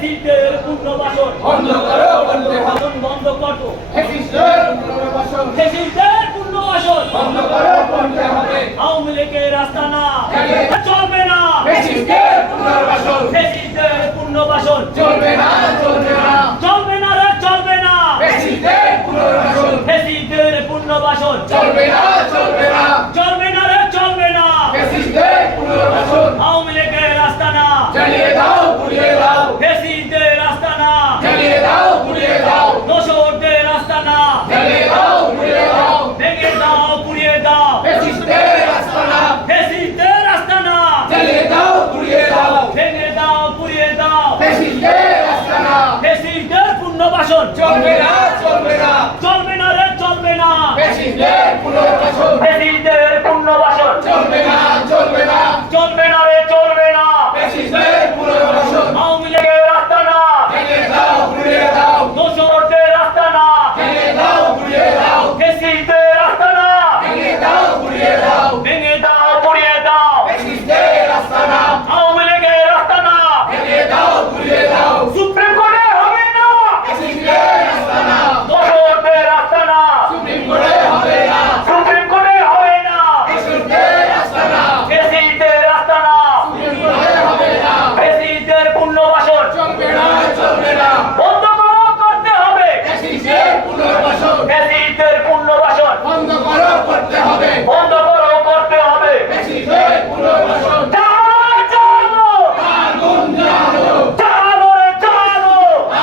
ফেসিস্টদের পুনর্বাসন বন্ধ করো, বন্ধ করো। ফেসিস্টদের পুনর্বাসন ফেসিস্টদের পুনর্বাসন বন্ধ করো, করতে হবে। আওয়ামী লীগের আস্তানা চলবে না। ফেসিস্টদের পুনর্বাসন ফেসিস্টদের পুনর্বাসন চলবে না, চলবে না। চলবে না রে, চলবে না। ফেসিস্টদের পুনর্বাসন ফেসিস্টদের পুনর্বাসন চলবে না, চলবে না। চলবে না রে, চলবে না। ফেসিস্টদের পুনর্বাসন আওয়ামী লীগের আস্তানা জ্বালিয়ে দাও, পুড়িয়ে দাও। ফেসিস্টদের আস্তানা জ্বালিয়ে দাও, পুড়িয়ে দাও। দোসরদের আস্তানা জ্বালিয়ে দাও, পুড়িয়ে দাও। ভেঙে দাও, পুড়িয়ে দাও। ফেসিস্টদের আস্তানা ফেসিস্টদের আস্তানা জ্বালিয়ে দাও, পুড়িয়ে দাও। ভেঙে দাও, পুড়িয়ে দাও। ফেসিস্টদের আস্তানা ফেসিস্টদের পুনর্বাসন চলবে না, চলবে না। চলবে না রে, চলবে না। ফেসিস্টদের পুনর্বাসন ফেসিস্টদের পুনর্বাসন চলবে না, চলবে না। চলবে না রে, চলবে না। ফেসিস্টদের পুনর্বাসন আওয়ামী লীগের আস্তানা জ্বালিয়ে দাও, পুড়িয়ে দাও। দোসরদের আস্তানা জ্বালিয়ে দাও, পুড়িয়ে দাও। ফেসিস্টদের আস্তানা জ্বালিয়ে দাও, পুড়িয়ে দাও। ভেঙে দাও, পুড়িয়ে দাও। ফেসিস্টদের আস্তানা আওয়ামী লীগের আস্তানা জ্বালিয়ে দাও, পুড়িয়ে দাও। সুপ্রিম কোর্টে হবে না। ফেসিস্টদের আস্তানা দোসরদের আস্তানা সুপ্রিম কোর্টে হবে না। সুপ্রিম কোর্টে হবে না। ফেসিস্টদের আস্তানা ফেসিস্টদের আস্তানা সুপ্রিম কোর্টে হবে না। ফেসিস্টদের পুনর্বাসন চলবে না, চলবে না। বন্ধ করো, করতে হবে। ফ্যাসিস্টের পুনর্বাসন ফেসিস্টদের পুনর্বাসন বন্ধ করো, করতে হবে। বন্ধ করো, করতে হবে। ফ্যাসিস্টের পুনর্বাসন চালো, আগুন জ্বালো, চালো রে, চালো।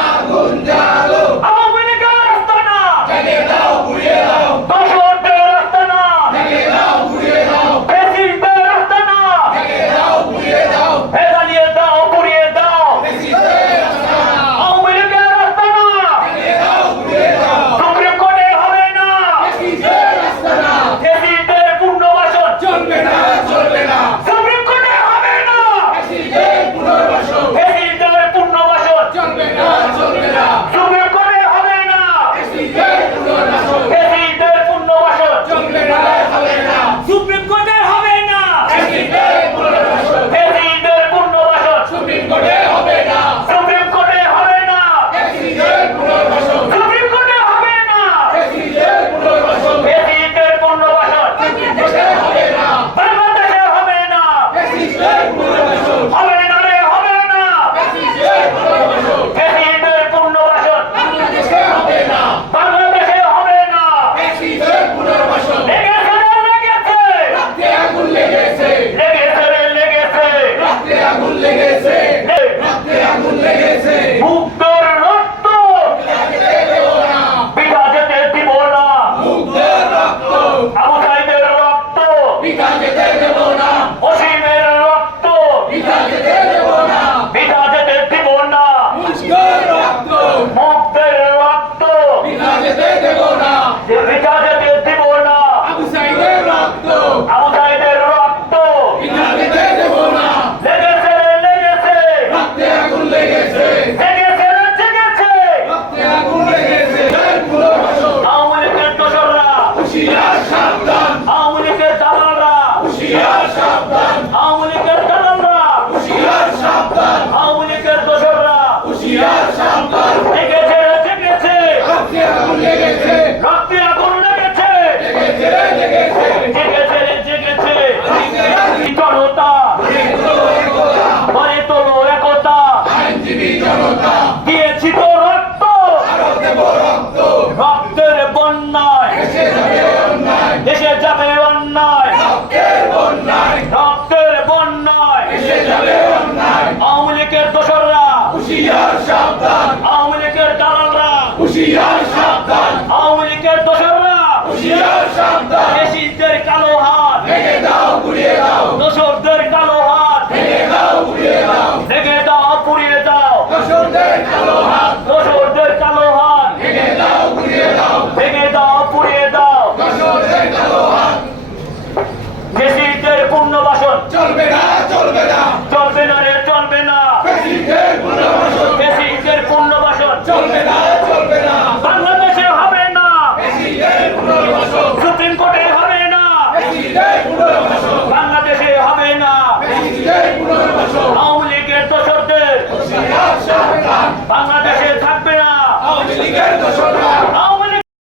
আগুন জ্বালো। আওয়ামী লীগের আস্তানা জ্বালিয়ে দাও, পুড়িয়ে দাও। দোসরদের আস্তানা জ্বালিয়ে দাও, পুড়িয়ে দাও। ফেসিস্টদের আস্তানা জ্বালিয়ে দাও, পুড়িয়ে দাও। জ্বালিয়ে দাও, পুড়িয়ে দাও। ফ্যাসিস্টের আস্তানা আওয়ামী লীগের আস্তানা জ্বালিয়ে দাও, পুড়িয়ে দাও। সুপ্রিম কোর্টে হবে না। ফ্যাসিস্টের আস্তানা ফেসিস্টদের পুনর্বাসন চলবে না, চলবে না। সুপ্রিম কোর্টে হবে না। ফ্যাসিস্টের পুনর্বাসন ফেসিস্টদের পুনর্বাসন চলবে না, চলবে না। সুপ্রিম কোর্টে হবে না। ফ্যাসিস্টের পুনর্বাসন ফেসিস্টদের পুনর্বাসন চলবে না, হবে না। সুপ্রিম কোর্টে হবে না। ফ্যাসিস্টের পুনর্বাসন ফেসিস্টদের পুনর্বাসন সুপ্রিম কোর্টে হবে না। সুপ্রিম কোর্টে হবে না। ফ্যাসিস্টের পুনর্বাসন সুপ্রিম কোর্টে হবে না। ফ্যাসিস্টের পুনর্বাসন ফেসিস্টদের পুনর্বাসন সুপ্রিম কোর্টে হবে না। বাংলাদেশে হবে না। ফ্যাসিস্টের পুনর্বাসন হবে না রে, হবে না। ফ্যাসিস্টের পুনর্বাসন ফেসিস্টদের পুনর্বাসন বাংলাদেশে হবে না। বাংলাদেশে হবে না। ফ্যাসিস্টের পুনর্বাসন লেগেছে রে, লেগেছে। রক্তে আগুন লেগেছে, লেগেছে রে, লেগেছে। রক্তে আগুন লেগেছে, রক্তে আগুন লেগেছে। মুক্তর রক্ত যেতে দেব না, পিতা যেতে দিব না। মুগ্ধের রক্ত আবু সাইদের রক্ত, পিতা যেতে দেব না, অসীমের রক্ত, পিতা যেতে দেব না। পিতা যেতে দিব না। মুগ্ধের রক্ত মুক্তের রক্ত, পিতা যেতে দেব না। পিতা যেতে দিব না। আবু সাইদের রক্ত আবু সাইদের রক্ত, পিতা যেতে দেব না। লেগেছে রে, লেগেছে। রক্তে আগুন লেগেছে, জেগেছে রে, জেগেছে। রক্তে আগুন লেগেছে। এর পুনর্বাসন আওয়ামী লীগের দোসররা, হুঁশিয়ার সাবধান, আওয়ামী লীগের দালালরা, হুঁশিয়ার সাবধান, আওয়ামী লীগের দালালরা, হুঁশিয়ার সাবধান, আওয়ামী লীগের দোসররা। হুঁশিয়ার সাবধান। জেগেছে রে, জেগেছে। রক্তে আগুন লেগেছে, রক্তে আগুন লেগেছে। লেগেছে, লেগেছে। জেগেছে রে, জেগেছে। আইনজীবী জনতা একতা, গড়ে তোলো একতা। আইনজীবী জনতা, দিয়েছি তো রক্ত, আরো দেব রক্ত। রক্তের বন্যায় এসে যাবে অন্যায়, দেশে যাবে অন্যায়। রক্তের বন্যায়, রক্তের বন্যায় এসে যাবে অন্যায়। আওয়ামী লীগের দোসররা, হুঁশিয়ার সাবধান, আওয়ামী লীগের দালালরা, হুঁশিয়ার সাবধান, আওয়ামী লীগের দোসররা। হুঁশিয়ার সাবধান। ফ্যাসিস্টদের কালো হাত, ভেঙে দাও, পুড়িয়ে দাও, দোসরদের কালো হাত, ভেঙে দাও, পুড়িয়ে দাও। ভেঙে দাও, পুড়িয়ে দাও। দোসরদের কালো হাত, দোসরদের কালো হাত, ভেঙে দাও, পুড়িয়ে দাও। ভেঙে দাও, পুড়িয়ে দাও। দোসরদের কালো হাত ফ্যাসিস্টদের পুনর্বাসন চলবে না, চলবে না। চলবে না রে, চলবে না। ফ্যাসিস্টের পুনর্বাসন ফ্যাসিস্টদের পুনর্বাসন চলবে না, চলবে না। বাংলাদেশে হবে না। ফ্যাসিস্টের পুনর্বাসন, সুপ্রিম কোর্টে হবে না। ফ্যাসিস্টের পুনর্বাসন, বাংলাদেশে হবে না। ফ্যাসিস্টের পুনর্বাসন। আওয়ামী লীগের দোসরদের হুঁশিয়ার সাবধান, লীগের দোসররা